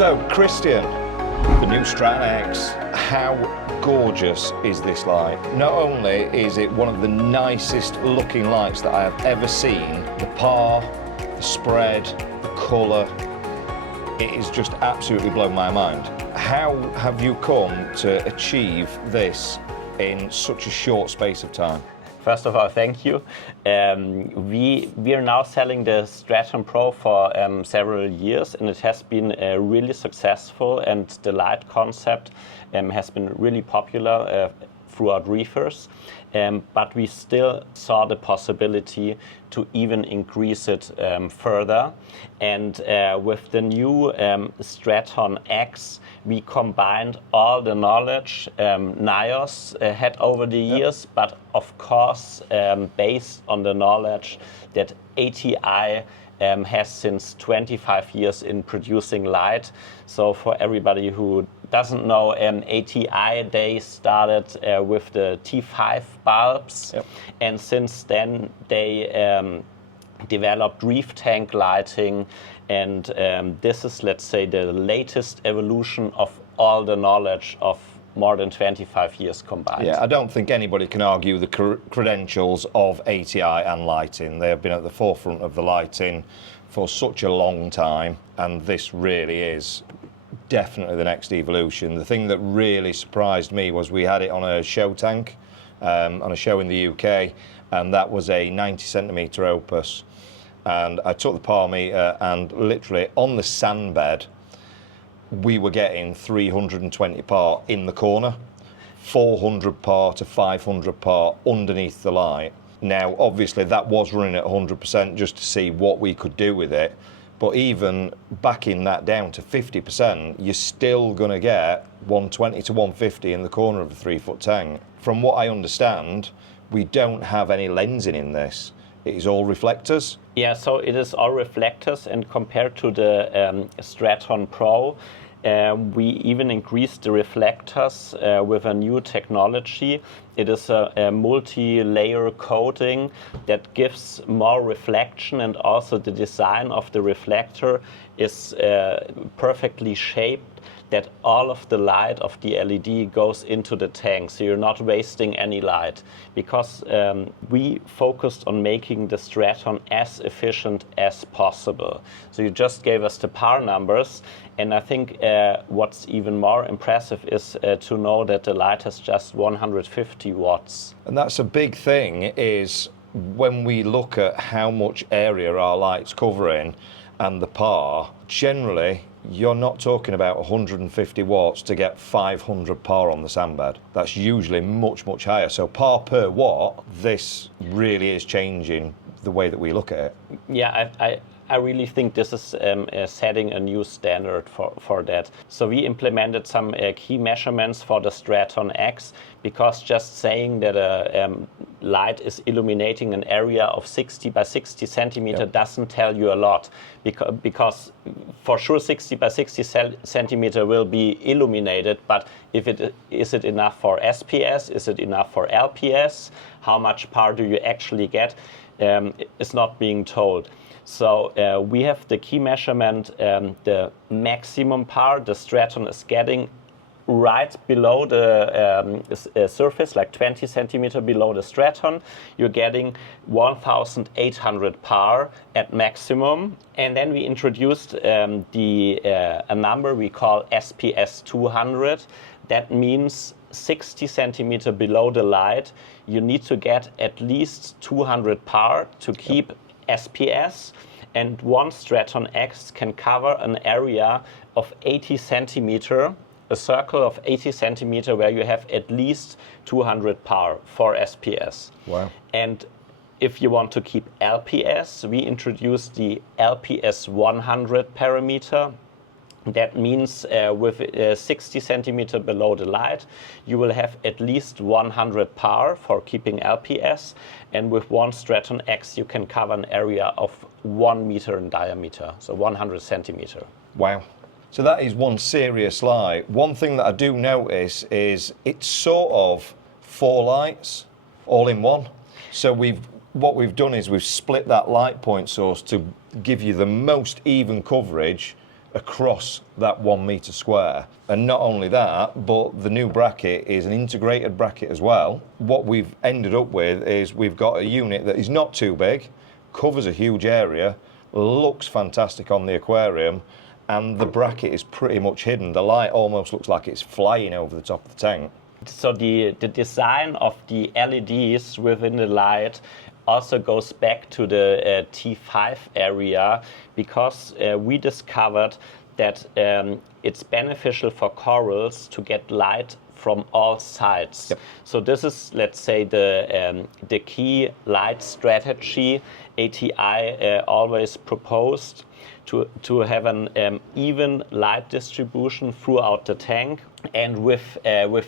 So, Christian, the new Straton X, how gorgeous is this light? Not only is it one of the nicest looking lights that I have ever seen, the par, the spread, the colour, it is just absolutely blown my mind. How have you come to achieve this in such a short space of time? First of all, thank you. We are now selling the Straton Pro for several years, and it has been really successful, and the light concept has been really popular throughout reefers. But we still saw the possibility to even increase it further. And with the new Straton X, we combined all the knowledge NYOS had over the years, but of course based on the knowledge that ATI has since 25 years in producing light. So for everybody who doesn't know, ATI, they started with the T5 bulbs, and since then they developed reef tank lighting, and this is, let's say, the latest evolution of all the knowledge of more than 25 years combined. Yeah, I don't think anybody can argue the credentials of ATI and lighting. They have been at the forefront of the lighting for such a long time, and this really is definitely the next evolution. The thing that really surprised me was we had it on a show tank, on a show in the UK, and that was a 90 centimetre opus. And I took the par meter, and literally on the sand bed, we were getting 320 par in the corner, 400 par to 500 par underneath the light. Now, obviously, that was running at 100% just to see what we could do with it. But even backing that down to 50%, you're still going to get 120 to 150 in the corner of a 3-foot tank. From what I understand, we don't have any lensing in this. It is all reflectors. Yeah, so it is all reflectors, and compared to the Straton Pro, we even increased the reflectors with a new technology. It is a multi-layer coating that gives more reflection, and also the design of the reflector is perfectly shaped that all of the light of the LED goes into the tank, so you're not wasting any light. Because we focused on making the Straton as efficient as possible. So you just gave us the par numbers, and I think what's even more impressive is to know that the light has just 150 watts. And that's a big thing, is when we look at how much area our light's covering and the par, generally you're not talking about 150 watts to get 500 par on the sandbed. That's usually much, much higher. So par per watt, this really is changing the way that we look at it. Yeah, I really think this is setting a new standard for that. So we implemented some key measurements for the Straton X, because just saying that a light is illuminating an area of 60 by 60 centimeter doesn't tell you a lot, because for sure 60 by 60 centimeter will be illuminated, but is it enough for SPS? Is it enough for LPS? How much par do you actually get? It's not being told. So we have the key measurement, the maximum par the Straton is getting right below the surface, like 20 centimeter below the Straton. You're getting 1,800 par at maximum. And then we introduced a number we call SPS 200. That means 60 centimeter below the light, you need to get at least 200 par to keep SPS, and one Straton X can cover an area of 80 centimeter, a circle of 80 centimeter where you have at least 200 par for SPS. Wow. And if you want to keep LPS, we introduced the LPS 100 parameter. That means with 60 centimeter below the light, you will have at least 100 par for keeping LPS. And with one Straton X, you can cover an area of 1 meter in diameter, so 100 centimeter. Wow. So that is one serious light. One thing that I do notice is it's sort of 4 lights all in one. So what we've done is we've split that light point source to give you the most even coverage across that 1 metre square. And not only that, but the new bracket is an integrated bracket as well. What we've ended up with is we've got a unit that is not too big, covers a huge area, looks fantastic on the aquarium, and the bracket is pretty much hidden. The light almost looks like it's flying over the top of the tank. So the design of the LEDs within the light also goes back to the T5 area, because we discovered that it's beneficial for corals to get light from all sides. Yep. So this is, let's say, the key light strategy ATI always proposed, to have an even light distribution throughout the tank. And with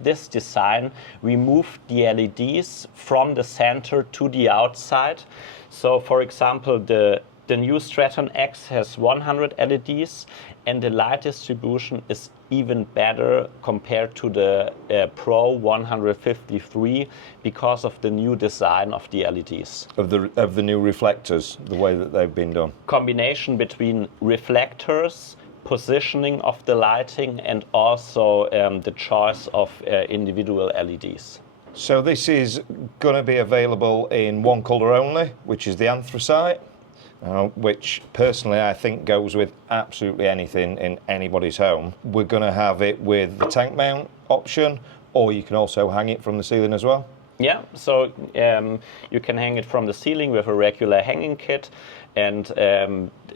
this design, we moved the LEDs from the center to the outside. So, for example, the new Straton X has 100 LEDs, and the light distribution is even better compared to the Pro 153 because of the new design of the LEDs. Of the new reflectors, the way that they've been done. Combination between reflectors, positioning of the lighting, and also the choice of individual LEDs. So this is going to be available in one colour only, which is the anthracite, which personally I think goes with absolutely anything in anybody's home. We're going to have it with the tank mount option, or you can also hang it from the ceiling as well. Yeah, so you can hang it from the ceiling with a regular hanging kit, and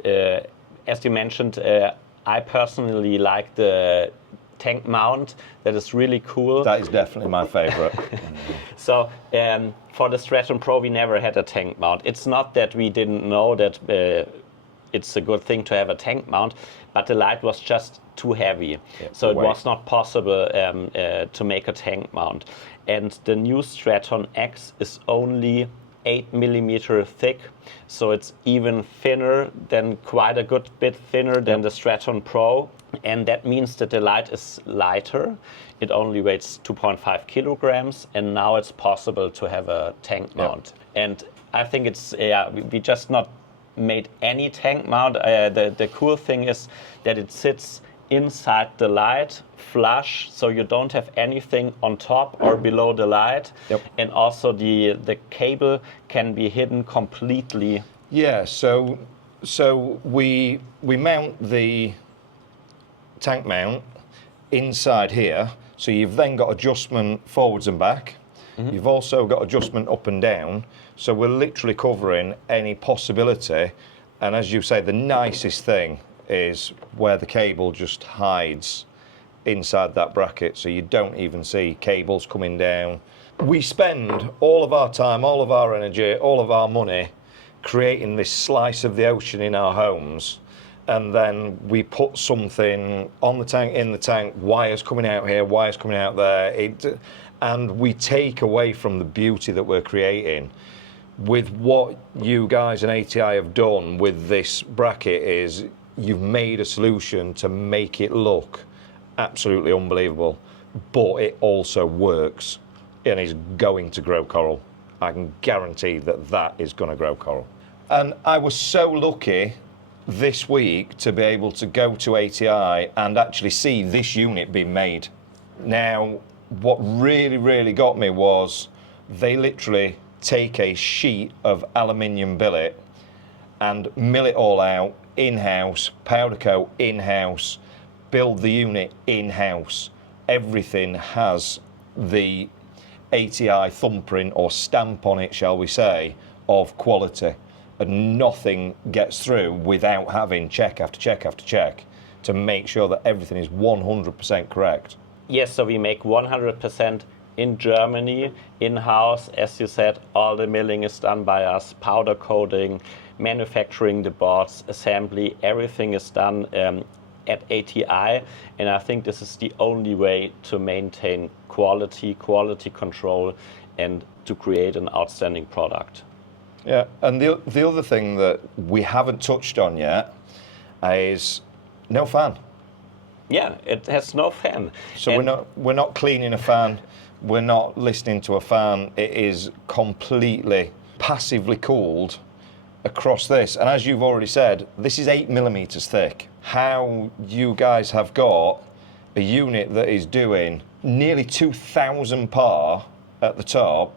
as you mentioned, I personally like the tank mount. That is really cool. That is definitely my favourite. So for the Straton Pro, we never had a tank mount. It's not that we didn't know that it's a good thing to have a tank mount, but the light was just too heavy. Yeah, so it was not possible to make a tank mount. And the new Straton X is only 8 millimeter thick, so it's even thinner, than quite a good bit thinner than the Straton Pro. And that means that the light is lighter. It only weighs 2.5 kilograms, and now it's possible to have a tank mount. And I think it's, we just not made any tank mount. The cool thing is that it sits inside the light, flush, so you don't have anything on top or below the light. Yep. And also the cable can be hidden completely. Yeah, so we mount the tank mount inside here, so you've then got adjustment forwards and back. Mm-hmm. You've also got adjustment up and down, so we're literally covering any possibility. And as you say, the nicest thing is where the cable just hides inside that bracket, so you don't even see cables coming down. We spend all of our time, all of our energy, all of our money creating this slice of the ocean in our homes, and then we put something on the tank, in the tank, wires coming out here, wires coming out there, and we take away from the beauty that we're creating. With what you guys and ATI have done with this bracket is you've made a solution to make it look absolutely unbelievable, but it also works and is going to grow coral. I can guarantee that that is going to grow coral. And I was so lucky this week to be able to go to ATI and actually see this unit being made. Now, what really got me was they literally take a sheet of aluminium billet and mill it all out in-house, powder coat in-house, build the unit in-house. Everything has the ATI thumbprint or stamp on it, shall we say, of quality. And nothing gets through without having check after check after check to make sure that everything is 100% correct. Yes, so we make 100% in Germany, in-house. As you said, all the milling is done by us, powder coating, manufacturing the boards, assembly, everything is done at ATI. And I think this is the only way to maintain quality control, and to create an outstanding product. Yeah, and the other thing that we haven't touched on yet is no fan. Yeah, it has no fan. So we're not cleaning a fan, we're not listening to a fan. It is completely passively cooled across this. And as you've already said, this is 8 mm thick. How you guys have got a unit that is doing nearly 2,000 par at the top,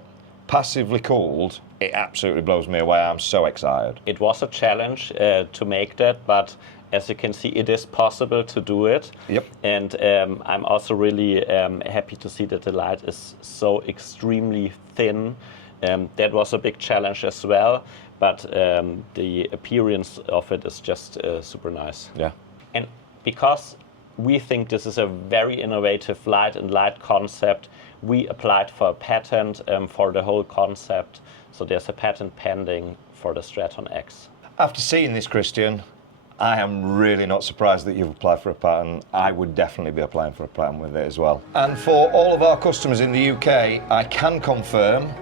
passively cooled, it absolutely blows me away. I'm so excited. It was a challenge to make that, but as you can see, it is possible to do it. Yep. And I'm also really happy to see that the light is so extremely thin. That was a big challenge as well, but the appearance of it is just super nice. Yeah. And because we think this is a very innovative light and light concept, we applied for a patent for the whole concept. So there's a patent pending for the Straton X. After seeing this, Christian, I am really not surprised that you've applied for a patent. I would definitely be applying for a patent with it as well. And for all of our customers in the UK, I can confirm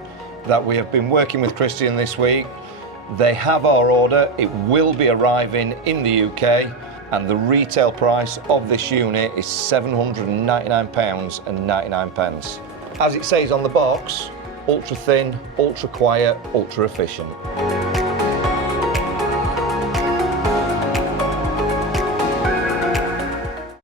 that we have been working with Christian this week. They have our order. It will be arriving in the UK, and the retail price of this unit is £799.99. As it says on the box, ultra thin, ultra quiet, ultra efficient.